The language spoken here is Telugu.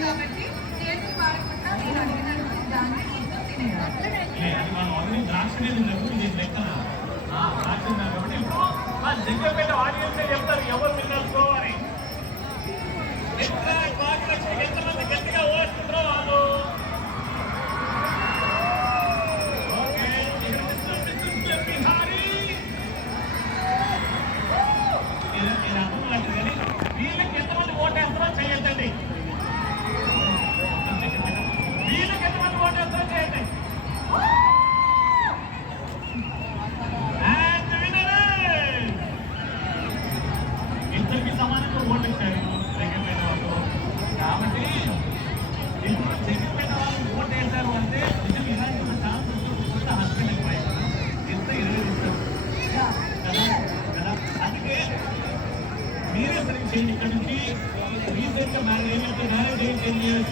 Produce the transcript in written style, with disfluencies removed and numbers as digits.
కాబట్టి చేతులు పాడకుండా నేను అడిగినట్టు దాన్ని మొత్తం తినేయాలి. ద్రాక్ష లెక్కన ద్రాక్ష కాబట్టి ఇప్పుడు జగ్గపేట ఆడియన్స్ చెప్తారు ఎవరు విన్నారు అని. ఎంతమంది గట్టిగా ఓడుతుందో వాళ్ళు వీళ్ళకి ఎంతమంది ఓటేస్తారో చేయొద్దండి. వీళ్ళకి ఎంతమంది ఓటేస్తారో చేయండి. ఇద్దరికి సమానంగా ఓటేశారు జగన్పేట వాళ్ళు. కాబట్టి ఇప్పుడు జగన్పేట వాళ్ళు ఓటేశారు అంటే నిజం ఇలాంటి ఛాన్స్ కొంత హస్బెండ్ అయిపోయాయి ఎంత 20 ఇస్తారు కదా. అందుకే మీరే సరి చేయండి. ఇక్కడ నుంచి రీసెంట్గా మ్యారేజ్ 10 years